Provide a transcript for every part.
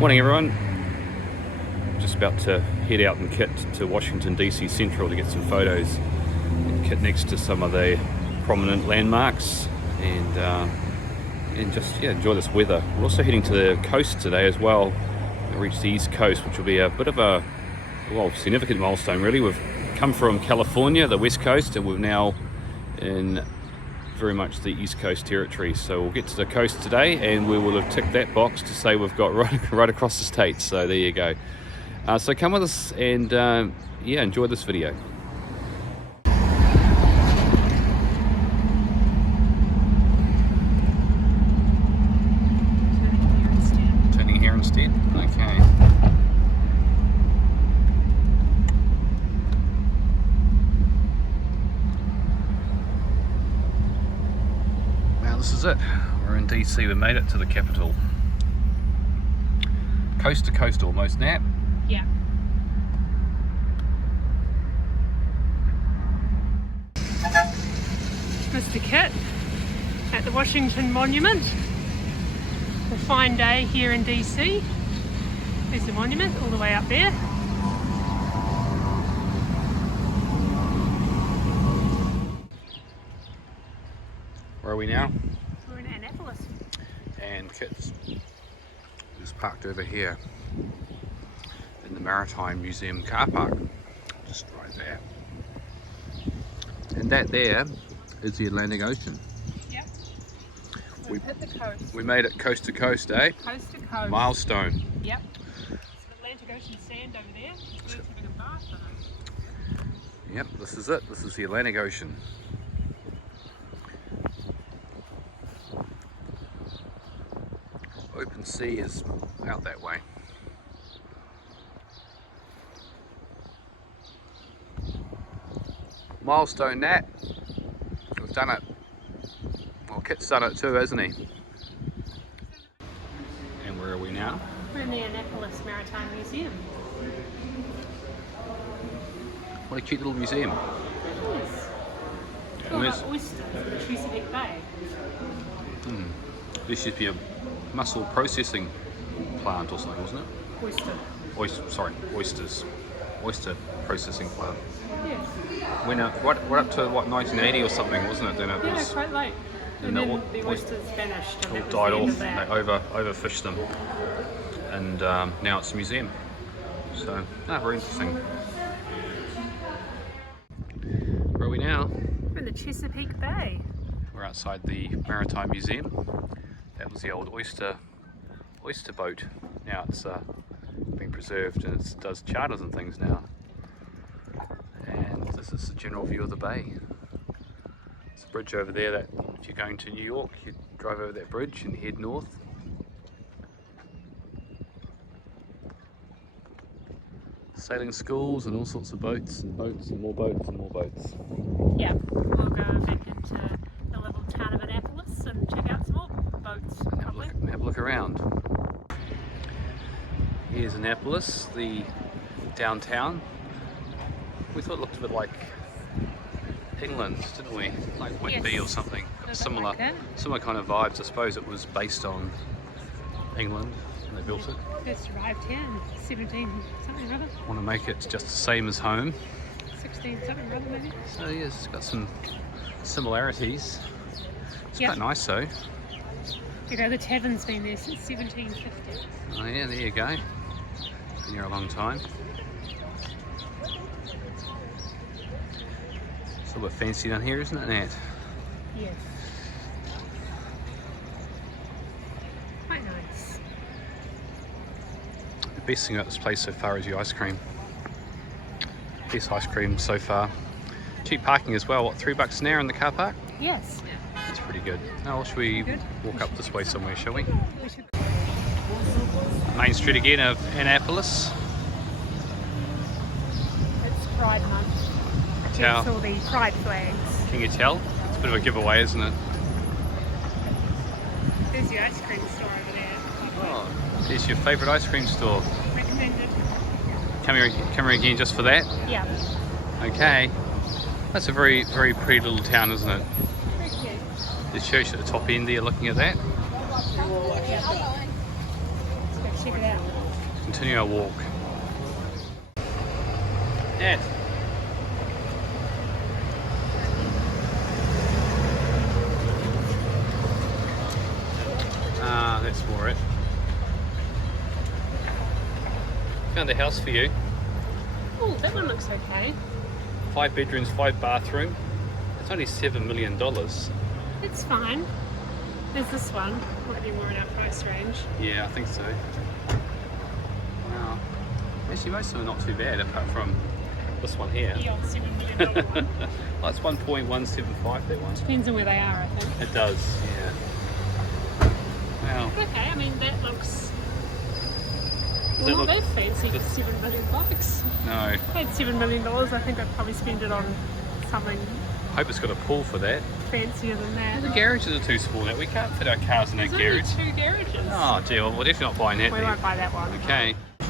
Morning everyone. Just about to head out and kit to Washington DC Central to get some photos and kit next to some of the prominent landmarks and just enjoy this weather. We're also heading to the coast today as well. We'll reach the East Coast, which will be a bit of a significant milestone really. We've come from California, the West Coast, and we're now in very much the East Coast territory. So we'll get to the coast today and we will have ticked that box to say we've got right across the states. So there you go. So come with us and enjoy this video. Turning here instead? Okay. This is it. We're in DC. We made it to the capital. Coast to coast almost, Nat. Yeah. Mr. Kit at the Washington Monument. A fine day here in DC. There's the monument all the way up there. Where are we now? We're in Annapolis. And Kit's is parked over here in the Maritime Museum car park, just right there. And that there is the Atlantic Ocean. Yep. We hit the coast. We made it coast to coast, eh? Coast to coast. Milestone. Yep. Some Atlantic Ocean sand over there. Birds having a bath on it. Yep, this is it. This is the Atlantic Ocean. Open sea is out that way. Milestone, Nat. We've done it. Well, Kit's done it too, hasn't he? And where are we now? We're in the Annapolis Maritime Museum. What a cute little museum. Yes. And All where's- about oysters in the Chesapeake Bay. This should be a mussel processing plant or something, wasn't it? Oyster. Oysters. Oyster processing plant. Yes. Went up, right up to what, 1980 or something, wasn't it? Then it Yeah, was quite late. And And that then all- the oysters vanished. And all that was died the end off of and that. they overfished them. And now it's a museum. So, very interesting. Where are we now? We're in the Chesapeake Bay. We're outside the Maritime Museum. That was the old oyster boat. Now it's been preserved and it does charters and things now. And this is the general view of the bay. There's a bridge over there that if you're going to New York, you drive over that bridge and head north. Sailing schools and all sorts of boats and more boats and more boats. Yeah, we'll go back into the little town of Annapolis and check out some more boats. Have a look around. Here's Annapolis, the downtown. We thought it looked a bit like England, didn't we? Like Whitby Yes. or something. A bit Similar, like that. similar kind of vibes. I suppose it was based on England when they built it. First arrived here in 17 something or other. Want to make it just the same as home. 16 something or other maybe. So yeah, it's got some similarities. It's Yep. quite nice though. You know, the tavern's been there since 1750. Oh yeah, there you go. Been here a long time. It's a little bit fancy down here, isn't it, Nat? Yes. Quite nice. The best thing about this place so far is the ice cream. Best ice cream so far. Cheap parking as well. What, $3 an hour in the car park? Yes. That's pretty good. Now, should we Good. walk up this way somewhere, shall we? We should. Main street again of Annapolis. It's Pride Month. Tell. It's all the pride flags. Can you tell? It's a bit of a giveaway, isn't it? There's the ice cream store over there. Oh, there's your favourite ice cream store. Recommended. Come here again just for that? Yeah. Okay. That's a very, very pretty little town, isn't it? Very cute. The church at the top end there, looking at that. Yeah. check it out. Continue our walk. Dad. Ah, that's for it. Found a house for you. Oh, that one looks okay. 5 bedrooms, 5 bathroom. It's only $7 million. It's fine. There's this one. Might be more in our price range. Yeah, I think so. Wow. Actually, most of them are not too bad, apart from this one here. The old $7 million one. That's 1.175, that one. Depends on where they are, I think. It does, yeah. Wow. Okay, I mean, that looks... Does Well, it not look- that fancy for $7 million. No. If I had $7 million, I think I'd probably spend it on something Hope it's got a pool for that. fancier than that. The garages are too small now. We can't fit our cars in that There's garage. only 2 garages. Oh, gee, well, we're definitely not buying that We then. won't buy that one. Okay. What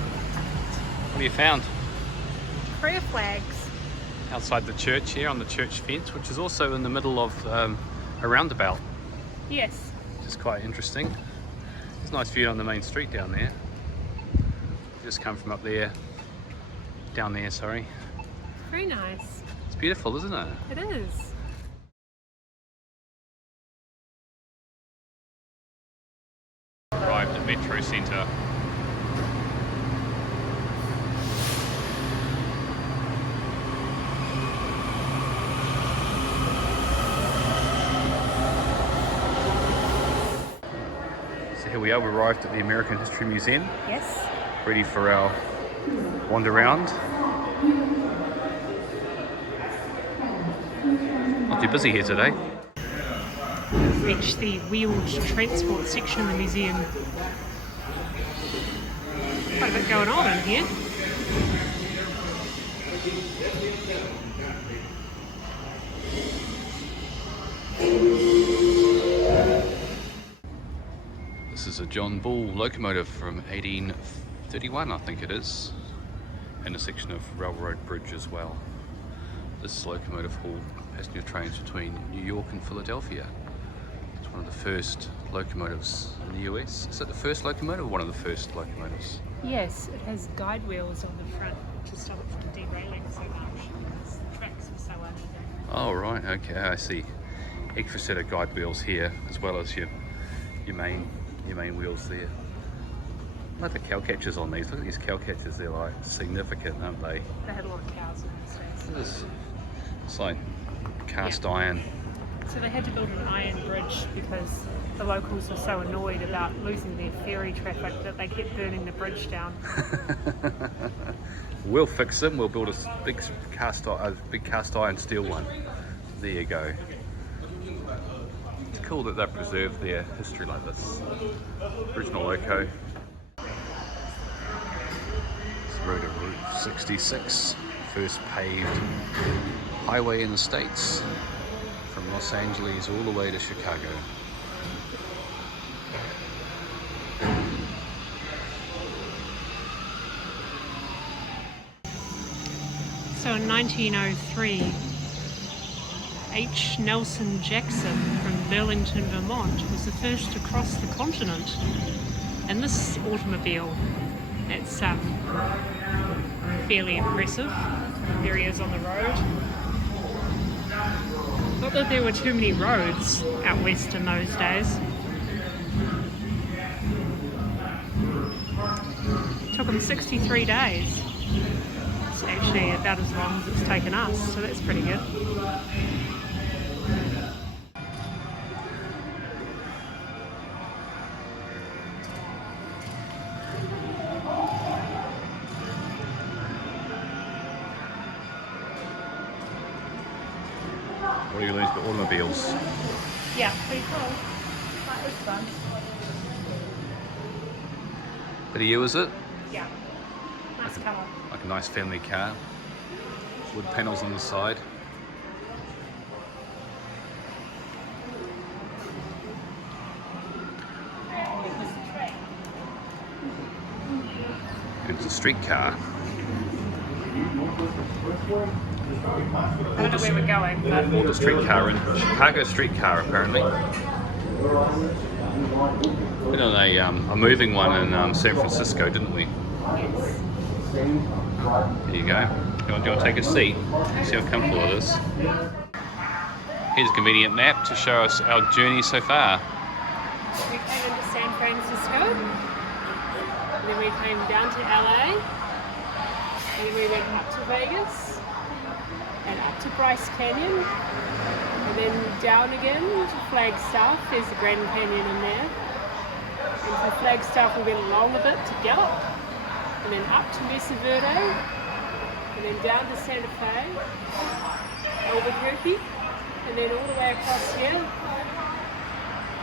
have you found? Prayer flags. Outside the church here on the church fence, which is also in the middle of a roundabout, Yes. which is quite interesting. It's a nice view on the main street down there. Just come from up there, down there, sorry. Very nice. It's beautiful, isn't it? It is. Arrived at Metro Centre. So here we are, we arrived at the American History Museum, Yes. ready for our wander round. Not too busy here today. Reach the wheeled transport section of the museum. Quite a bit going on in here. This is a John Bull locomotive from 1831, I think it is, and a section of railroad bridge as well. This locomotive hauled passenger trains between New York and Philadelphia. It's one of the first locomotives in the US. Is it the first locomotive or one of the first locomotives? Yes, it has guide wheels on the front to stop it from derailing so much because the tracks were so uneven. Oh right, okay, I see. Extra set of guide wheels here, as well as your main wheels there. I like the cow catchers on these. Look at these cow catchers, they're like significant, aren't they? They had a lot of cows in those days. It's like cast iron. So they had to build an iron bridge because the locals were so annoyed about losing their ferry traffic that they kept burning the bridge down. We'll fix them. We'll build a big cast iron steel one. There you go. It's cool that they've preserved their history like this. Original loco. It's road of Route 66, first paved highway in the States, from Los Angeles all the way to Chicago. So in 1903, H. Nelson Jackson from Burlington, Vermont was the first to cross the continent in this automobile. It's fairly impressive. There he is on the road. Not that there were too many roads out west in those days. It took him 63 days. It's actually about as long as it's taken us, so that's pretty good. What do you learn about automobiles? Yeah, pretty cool. That was fun. Bit of you, is it? Yeah. Nice colour. Like a nice family car. Wood panels on the side. It's a streetcar. I don't know where we're going, but Bought a streetcar in Chicago streetcar apparently. We did a moving one in San Francisco, didn't we? Yes. There you go. Do you want to take a seat? See how comfortable it is. Here's a convenient map to show us our journey so far. We came into San Francisco, and then we came down to LA, and then we went up to Vegas, and up to Bryce Canyon, and then down again to Flagstaff. There's the Grand Canyon in there. And from Flagstaff we went along a bit to Gallup, and then up to Mesa Verde, and then down to Santa Fe, Albuquerque, and then all the way across here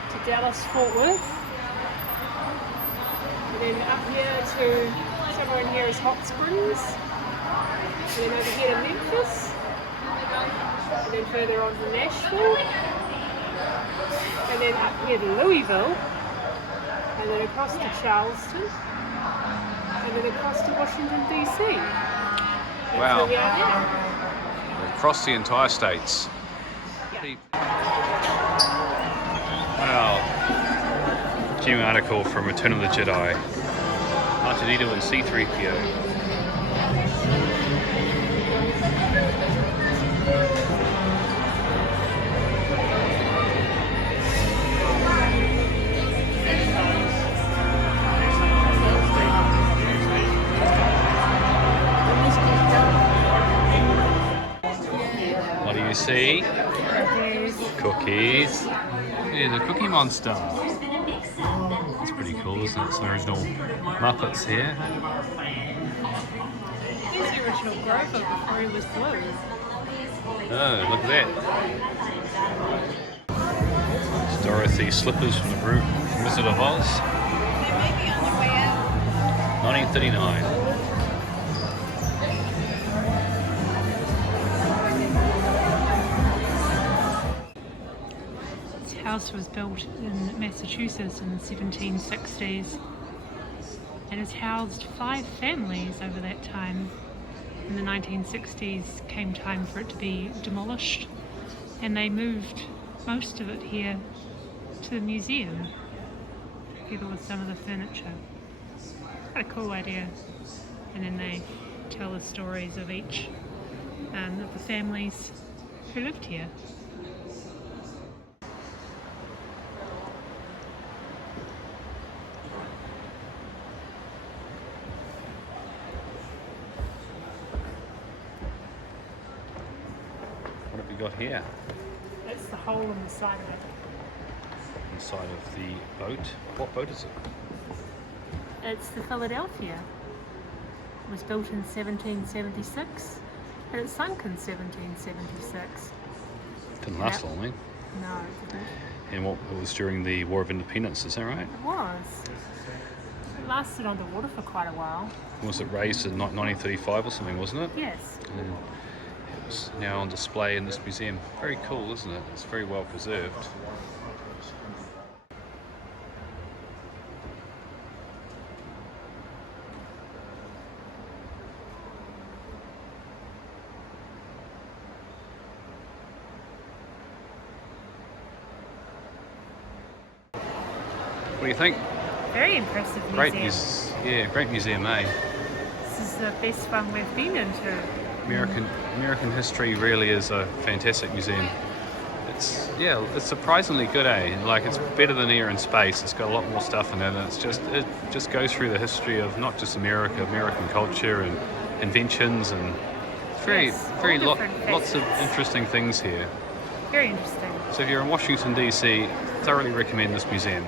to Dallas, Fort Worth, and then up here to somewhere in here is Hot Springs, and then over here to Memphis, and then further on to Nashville, and then up here to Louisville, and then across to Charleston, and then across to Washington DC. Wow. So we are now. Across the entire states. Yeah. Wow. New article from Return of the Jedi. R2-D2 and C-3PO. What do you see? Cookies. Yeah, the Cookie Monster. That's pretty cool, isn't it? Some original Muppets here. Here's the original Grover before he was blue. Oh, look at that. It's Dorothy's slippers from the group Wizard of Oz. 1939. This house was built in Massachusetts in the 1760s and has housed 5 families over that time. In the 1960s came time for it to be demolished, and they moved most of it here to the museum together with some of the furniture. Quite a cool idea. And then they tell the stories of each of the families who lived here. What have we got here? That's the hole in the side of it. Inside of the boat. What boat is it? It's the Philadelphia. It was built in 1776 and it sunk in 1776. Didn't last Yep. long, eh? No, it didn't. And what it was during the War of Independence, is that right? It was. It lasted underwater for quite a while. Was it raised in 1935 or something, wasn't it? Yes. And it was now on display in this museum. Very cool, isn't it? It's very well preserved. What do you think? Very impressive museum. Great museum, eh? This is the best one we've been into. American history really is a fantastic museum. It's surprisingly good, eh? Like, it's better than Air and Space. It's got a lot more stuff in it, and it just goes through the history of not just American culture and inventions, and lots of interesting things here. Very interesting. So if you're in Washington DC, thoroughly recommend this museum.